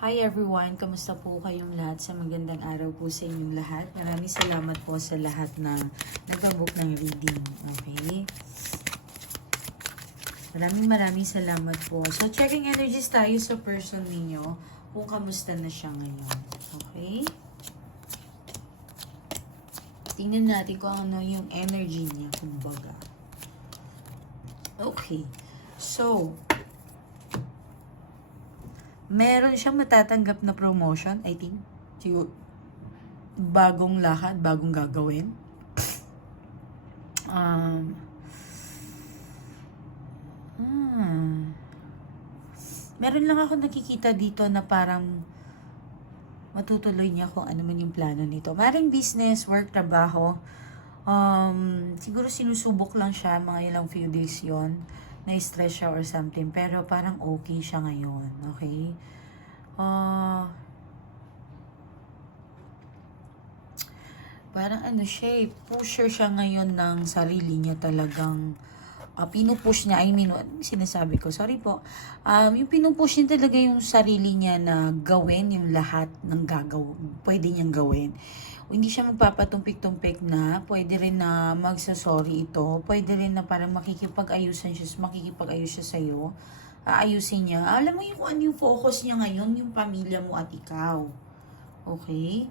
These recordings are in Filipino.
Hi everyone, kamusta po kayong lahat sa magandang araw po sa inyong lahat. Maraming salamat po sa lahat na nag-book ng reading. Okay? Maraming maraming salamat po. So, checking energies tayo sa person ninyo kung kamusta na siya ngayon. Okay? Tingnan natin kung ano yung energy niya, kumbaga. Okay. So, meron siyang matatanggap na promotion, I think. Siguro, bagong lahat, bagong gagawin. Um, hmm. Meron lang ako nakikita dito na parang matutuloy niya kung ano man yung plano nito. Maring business, work, trabaho. Um, siguro sinusubok lang siya, mga ilang few days yon na-stress siya or something. Pero parang okay siya ngayon. Okay? Ah... parang ano siya eh, pusher siya ngayon ng sarili niya talagang uh, pinupush niya, I mean, ano sinasabi ko, sorry po, um, yung pinupush niya talaga yung sarili niya na gawin yung lahat ng gagaw, pwede niyang gawin. Hindi siya magpapatumpik-tumpik na, pwede rin na magsasorry ito, pwede rin na parang makikipag-ayusan siya, makikipag-ayos siya sa'yo, aayusin niya. Alam mo yung ano yung focus niya ngayon, yung pamilya mo at ikaw. Okay?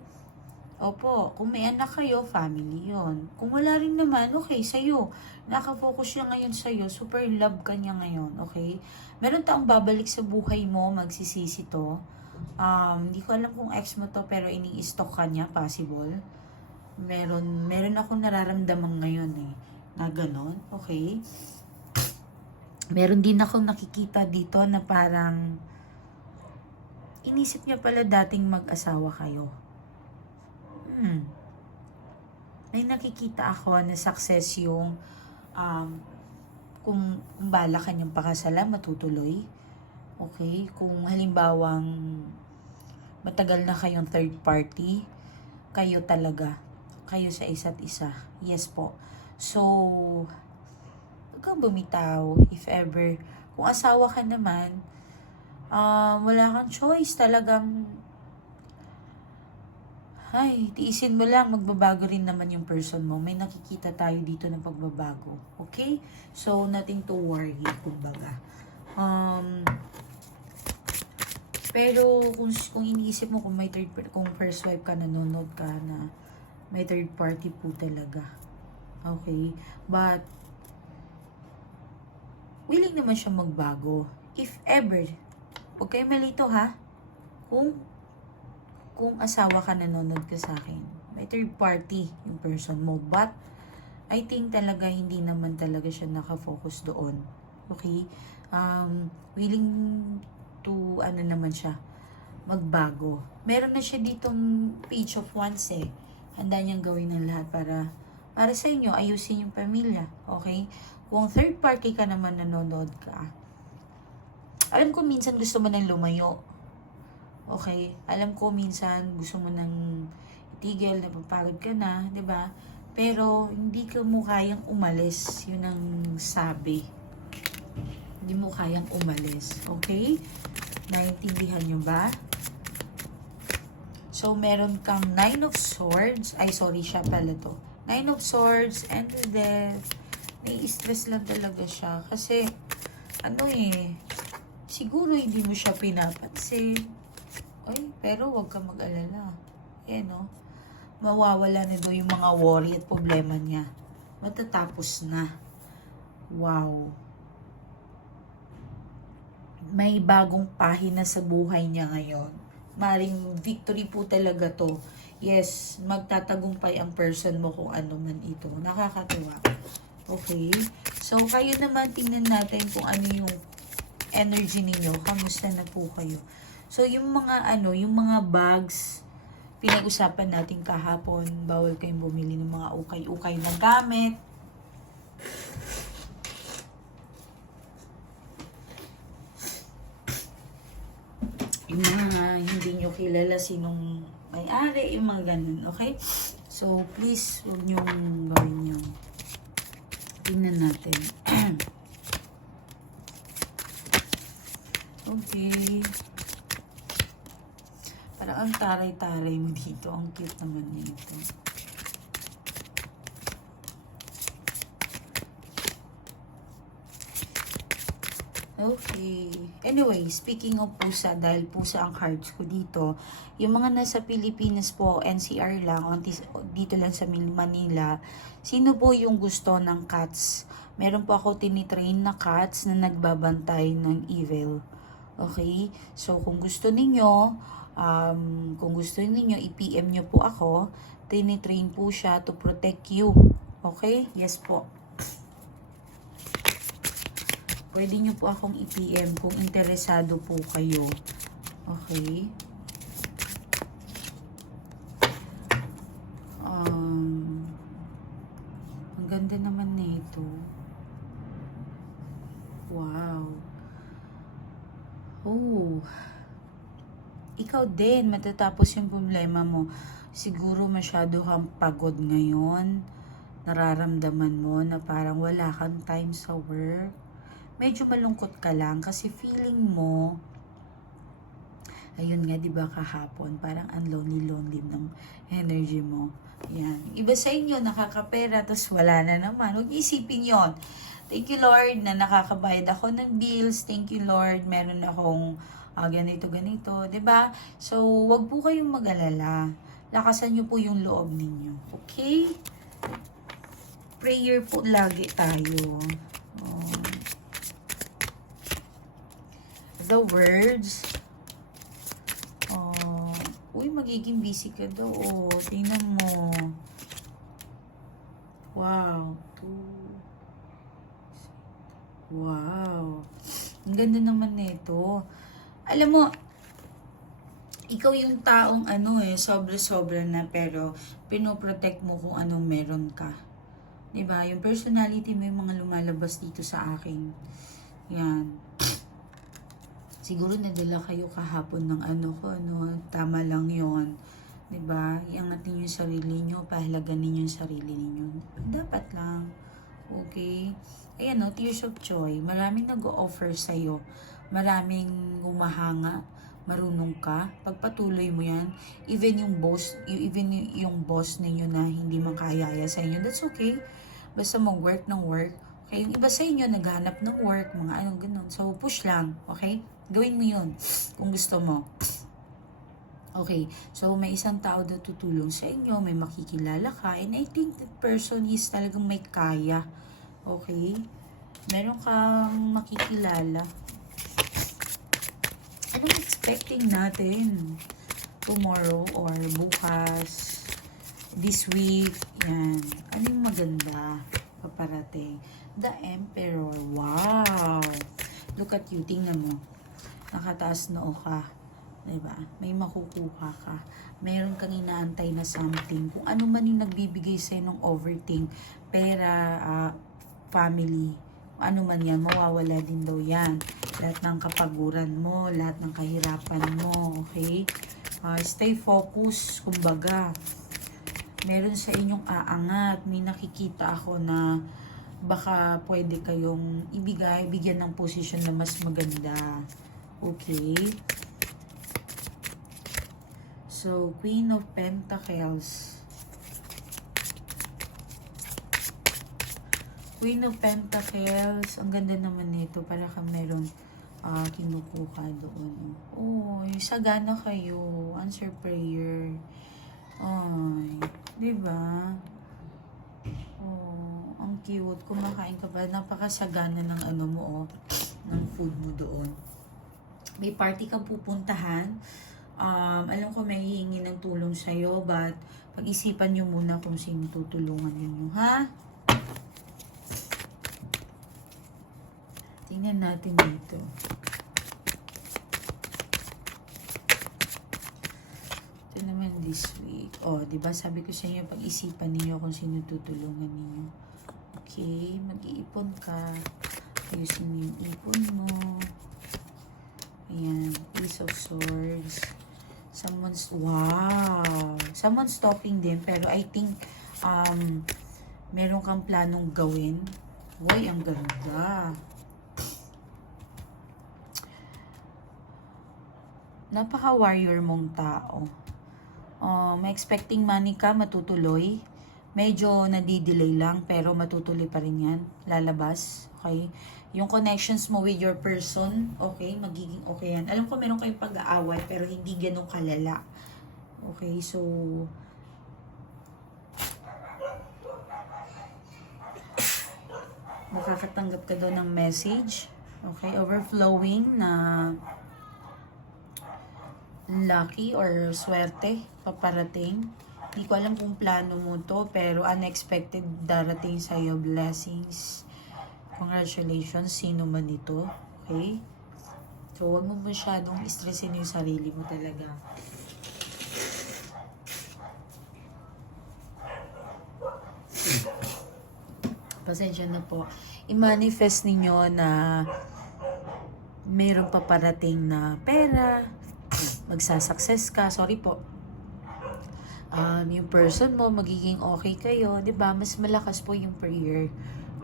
Opo, kung may anak kayo, family yon. Kung wala rin naman, okay, sa'yo. Nakafocus siya ngayon sa'yo, super love ka niya ngayon, okay? Meron taong babalik sa buhay mo, magsisisi to. Um, hindi ko alam kung ex mo to, pero ini-stalk ka niya, possible. Meron, meron akong nararamdaman ngayon eh, na ganon, okay? Meron din akong nakikita dito na parang inisip niya pala dating mag-asawa kayo. Hmm. May nakikita ako na success yung um, kung, kung bala kanyang pakasalan, matutuloy. Okay? Kung halimbawang matagal na kayong third party, kayo talaga. Kayo sa isa't isa. Yes po. So, huwag kang bumitaw if ever. Kung asawa ka naman, um, wala kang choice. Talagang ay, tiisin mo lang, magbabago rin naman yung person mo. May nakikita tayo dito ng pagbabago. Okay? So, nothing to worry, kumbaga. Um, pero, kung, kung iniisip mo kung may third, kung first wife ka, nanonood ka na may third party po talaga. Okay? But, willing naman siya magbago. If ever, huwag kayo malito ha. Kung kung asawa ka nanonood ka sa akin, may third party yung person mo. But, I think talaga hindi naman talaga siya nakafocus doon. Okay? Um, willing to, ano naman siya, magbago. Meron na siya ditong page of wands eh. Handa niyang gawin ng lahat para, para sa inyo, ayusin yung pamilya. Okay? Kung third party ka naman nanonood ka, alam ko minsan gusto mo nang lumayo. Okay, alam ko minsan gusto mo nang itigil, napapagod ka na, 'di ba? Pero hindi ka mo kayang umalis, 'yun ang sabi. Hindi mo kayang umalis, okay? Naintindihan nyo ba? So, meron kang Nine of Swords. Ay, sorry, siya pala to. Nine of Swords and the Death. Nai-stress lang talaga siya. Kasi, ano eh, siguro hindi mo siya pinapansin ay, pero wag ka mag-alala. Eh, no? Mawawala na daw yung mga worry at problema niya. Matatapos na. Wow. May bagong pahina sa buhay niya ngayon. Maring victory po talaga to. Yes, magtatagumpay ang person mo kung ano man ito. Nakakatuwa. Okay? So, kayo naman, tingnan natin kung ano yung energy ninyo. Kamusta na po kayo? So, yung mga ano, yung mga bags, pinag-usapan natin kahapon, bawal kayong bumili ng mga ukay-ukay na gamit. Yung mga hindi nyo kilala sinong may-ari, yung mga ganun, okay? So, please, huwag nyong gawin yun. Tingnan natin. okay. Parang ang taray-taray mo dito. Ang cute naman nito. Okay. Anyway, speaking of pusa, dahil pusa ang cards ko dito, yung mga nasa Pilipinas po, NCR lang, dito lang sa Manila, sino po yung gusto ng cats? Meron po ako tinitrain na cats na nagbabantay ng evil. Okay? So, kung gusto ninyo, um, kung gusto ninyo, i-PM nyo po ako. Tinitrain po siya to protect you. Okay? Yes po. Pwede nyo po akong i-PM kung interesado po kayo. Okay? Um, ang ganda naman nito. Wow. Oh. Ikaw din, matatapos yung problema mo. Siguro masyado kang pagod ngayon. Nararamdaman mo na parang wala kang time sa work medyo malungkot ka lang kasi feeling mo ayun nga 'di ba kahapon parang ang lonely lonely ng energy mo. Yan. Iba sa inyo nakakapera tapos wala na naman. Huwag isipin yon thank you Lord na nakakabayad ako ng bills. Thank you Lord meron akong ah, ganito ganito 'di ba? So wag po kayong mag-alala. Lakasan niyo po yung loob ninyo okay? Prayer po lagi tayo oh the words. Oh, uy, magiging busy ka daw. Oh, tingnan mo. Wow. Wow. Ang ganda naman nito. Alam mo, ikaw yung taong ano eh, sobra-sobra na pero pinoprotect mo kung anong meron ka. ba? Yung personality mo yung mga lumalabas dito sa akin. Yan siguro nadala kayo kahapon ng ano ko, ano, tama lang yon 'di ba? Iangat niyo yung sarili niyo, pahalagan niyo yung sarili niyo. Dapat lang. Okay? Ayan no, Tears of Joy. Maraming nag-offer sa iyo. Maraming humahanga. Marunong ka. Pagpatuloy mo yan. Even yung boss, even yung boss ninyo na hindi man kayaya sa inyo, that's okay. Basta mag-work ng work. Okay, yung iba sa inyo naghanap ng work, mga ano ganun. So, push lang. Okay? Gawin mo yun kung gusto mo. Okay, so may isang tao na tutulong sa inyo, may makikilala ka, and I think that person is talagang may kaya. Okay? Meron kang makikilala. Anong expecting natin? Tomorrow or bukas? This week? Yan. Ano yung maganda? Paparating. The Emperor. Wow! Look at you. Tingnan mo nakataas noo ka. 'di ba? May makukuha ka. Meron kang inaantay na something. Kung ano man yung nagbibigay sa ng overthink, pera, ah, family, ano man yan, mawawala din daw yan. Lahat ng kapaguran mo, lahat ng kahirapan mo, okay? Ah, stay focused, kumbaga. Meron sa inyong aangat, may nakikita ako na baka pwede kayong ibigay, bigyan ng posisyon na mas maganda. Okay. So, Queen of Pentacles. Queen of Pentacles. Ang ganda naman nito. Para kang meron uh, kinukuha doon. Oh, sagana kayo. Answer prayer. Ay, di ba? Oh, ang cute. Kumakain ka ba? Napakasagana ng ano mo, oh. Ng food mo doon may party kang pupuntahan, um, alam ko may hihingi ng tulong sa'yo, but pag-isipan nyo muna kung sino tutulungan ninyo, ha? Tingnan natin dito. Ito naman this week. Oh, di ba sabi ko sa inyo, pag-isipan niyo kung sino tutulungan ninyo. Okay, mag-iipon ka. Ayusin mo yung ipon mo. Ayan, Ace of Swords. Someone's, wow! Someone's talking din, pero I think, um, meron kang planong gawin. Uy, ang ganda. napaka-warrior mong tao. Um, expecting money ka, matutuloy. Medyo nadidelay lang, pero matutuloy pa rin yan. Lalabas, okay? Yung connections mo with your person, okay? Magiging okay yan. Alam ko meron kayong pag-aaway, pero hindi ganun kalala. Okay, so... Makakatanggap ka daw ng message. Okay, overflowing na lucky or swerte paparating. Hindi ko alam kung plano mo to, pero unexpected darating sa iyo blessings. Congratulations, sino man ito. Okay? So, wag mo masyadong stressin yung sarili mo talaga. Pasensya na po. I-manifest ninyo na mayroong paparating na pera, magsasucess ka, sorry po. Um, yung person mo, magiging okay kayo, di ba? Mas malakas po yung prayer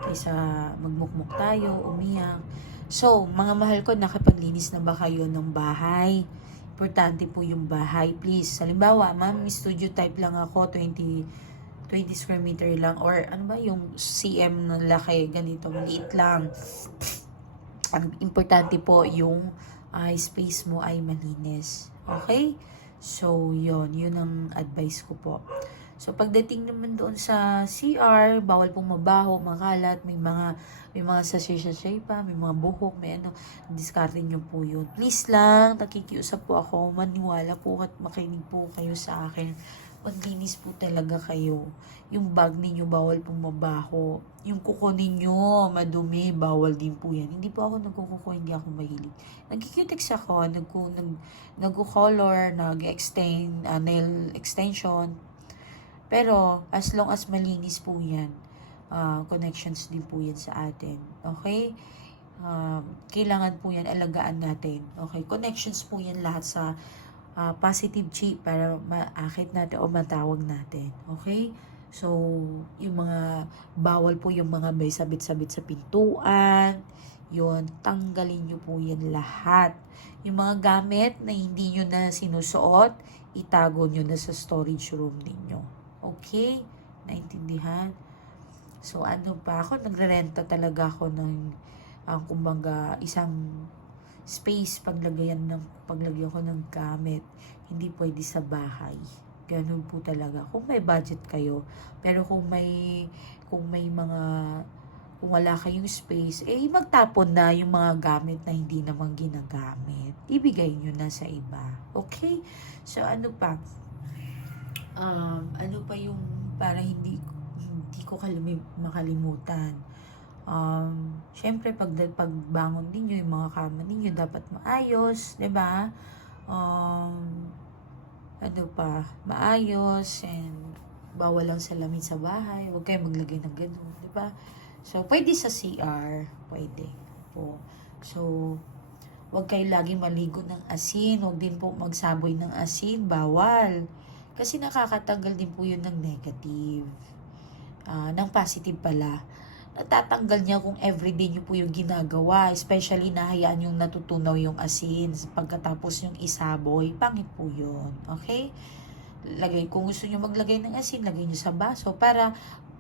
kaysa magmukmuk tayo, umiyak. So, mga mahal ko, nakapaglinis na ba kayo ng bahay? Importante po yung bahay, please. Halimbawa, ma'am, studio type lang ako, 20 20 square meter lang or ano ba yung CM na laki ganito maliit lang ang importante po yung ah, space mo ay malinis okay so yon yun ang advice ko po. So pagdating naman doon sa CR bawal pong mabaho makalat may mga may mga sachet-sachet pa may mga buhok may ano discard nyo po yun. Please lang nakikiusap po ako maniwala po at makinig po kayo sa akin maglinis po talaga kayo. Yung bag ninyo, bawal pong mabaho. Yung kuko ninyo, madumi, bawal din po yan. Hindi po ako nagkukuko, hindi ako mahilig. Nagkikutex ako, nag, nagko-color, nag-extend, uh, nail extension. Pero, as long as malinis po yan, uh, connections din po yan sa atin. Okay? Um, kailangan po yan, alagaan natin. Okay? Connections po yan lahat sa uh, positive chi para maakit natin o matawag natin. Okay? So, yung mga bawal po yung mga may sabit-sabit sa pintuan, yun, tanggalin nyo po yan lahat. Yung mga gamit na hindi nyo na sinusuot, itago nyo na sa storage room ninyo. Okay? Naintindihan? So, ano pa? Ako, nagrerenta talaga ako ng, uh, kumbaga, isang space paglagayan ng paglagyan ko ng gamit hindi pwede sa bahay. Ganun po talaga. Kung may budget kayo pero kung may kung may mga kung wala kayong space eh magtapon na yung mga gamit na hindi naman ginagamit. Ibigay nyo na sa iba. Okay? So ano pa? Um, ano pa yung para hindi hindi ko kalimi, makalimutan um, syempre pag pagbangon ninyo yung mga kama ninyo dapat maayos, 'di ba? Um, ano pa, maayos and bawal lang salamin sa bahay. Huwag kayo maglagay ng ganun, 'di ba? So, pwede sa CR, pwede po. So, huwag kayo lagi maligo ng asin, huwag din po magsaboy ng asin, bawal. Kasi nakakatanggal din po yun ng negative. Uh, ng positive pala natatanggal niya kung everyday niyo po yung ginagawa. Especially nahayaan yung natutunaw yung asin pagkatapos yung isaboy. Pangit po yun. Okay? Lagay, kung gusto niyo maglagay ng asin, lagay niyo sa baso para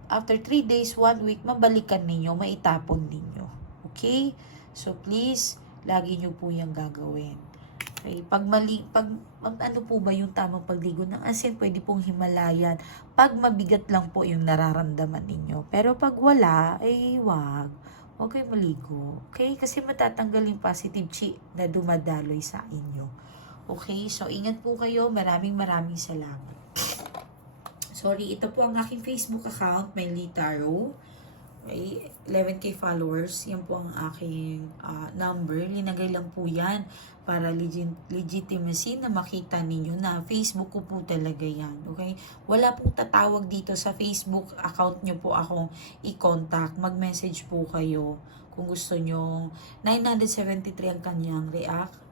after 3 days, 1 week, mabalikan ninyo, maitapon ninyo. Okay? So please, lagi niyo po yung gagawin. Okay, pag mali, pag, ano po ba yung tamang pagligo ng asin, pwede pong himalayan. Pag mabigat lang po yung nararamdaman ninyo. Pero pag wala, ay wag. Huwag kayo maligo. Okay? Kasi matatanggal yung positive chi na dumadaloy sa inyo. Okay? So, ingat po kayo. Maraming maraming salamat. Sorry, ito po ang aking Facebook account, Miley Taro. Okay, 11k followers. Yan po ang aking uh, number. Linagay lang po yan para legit legitimacy na makita ninyo na Facebook ko po talaga yan. Okay? Wala pong tatawag dito sa Facebook account nyo po akong i-contact. Mag-message po kayo kung gusto nyo. 973 ang kanyang react.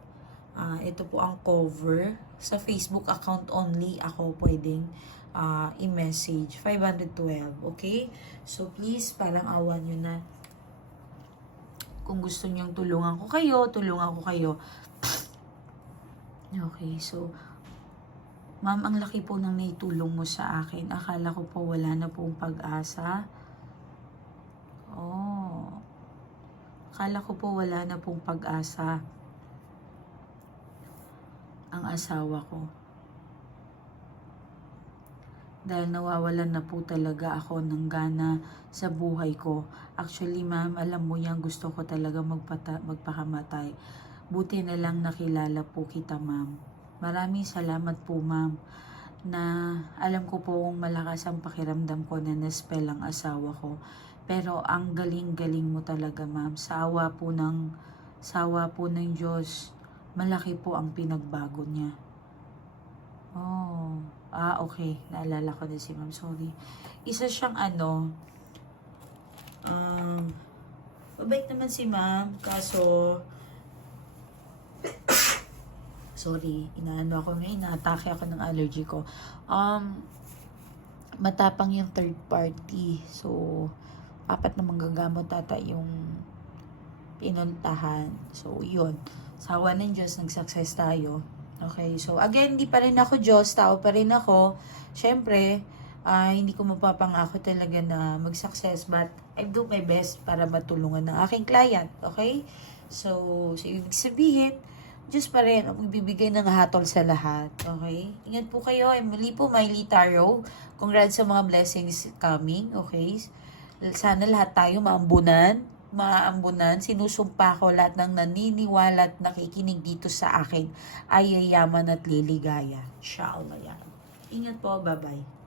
Uh, ito po ang cover. Sa Facebook account only ako pwedeng uh, i-message. 512. Okay? So, please, parang awan nyo na. Kung gusto nyong tulungan ko kayo, tulungan ko kayo Okay, so, ma'am, ang laki po ng naitulong mo sa akin. Akala ko po wala na pong pag-asa. Oh. Akala ko po wala na pong pag-asa ang asawa ko. Dahil nawawalan na po talaga ako ng gana sa buhay ko. Actually, ma'am, alam mo yan, gusto ko talaga magpata- magpakamatay. Buti na lang nakilala po kita, ma'am. Maraming salamat po, ma'am, na alam ko pong malakas ang pakiramdam ko na naspell ang asawa ko. Pero ang galing-galing mo talaga, ma'am. Sa awa po ng, sa awa po ng Diyos, malaki po ang pinagbago niya. Oh, ah, okay. Naalala ko na si ma'am. Sorry. Isa siyang ano, um, mabait naman si ma'am. Kaso, sorry, inaano ako ngayon, inaatake ako ng allergy ko. Um, matapang yung third party. So, apat na manggagamot tata yung pinuntahan. So, yun. Sawa ng Diyos, nag-success tayo. Okay, so again, hindi pa rin ako Diyos, tao pa rin ako. Siyempre, ah, hindi ko mapapangako talaga na mag-success, but I do my best para matulungan ng aking client. Okay? So, so ibig sabihin, Diyos pa rin ang magbibigay ng hatol sa lahat. Okay? Ingat po kayo. Ay, muli po, Miley Taro. Congrats sa mga blessings coming. Okay? Sana lahat tayo maambunan. Maambunan. Sinusumpa ko lahat ng naniniwala at nakikinig dito sa akin ay yayaman at liligaya. Inshallah yan. Ingat po. Bye-bye.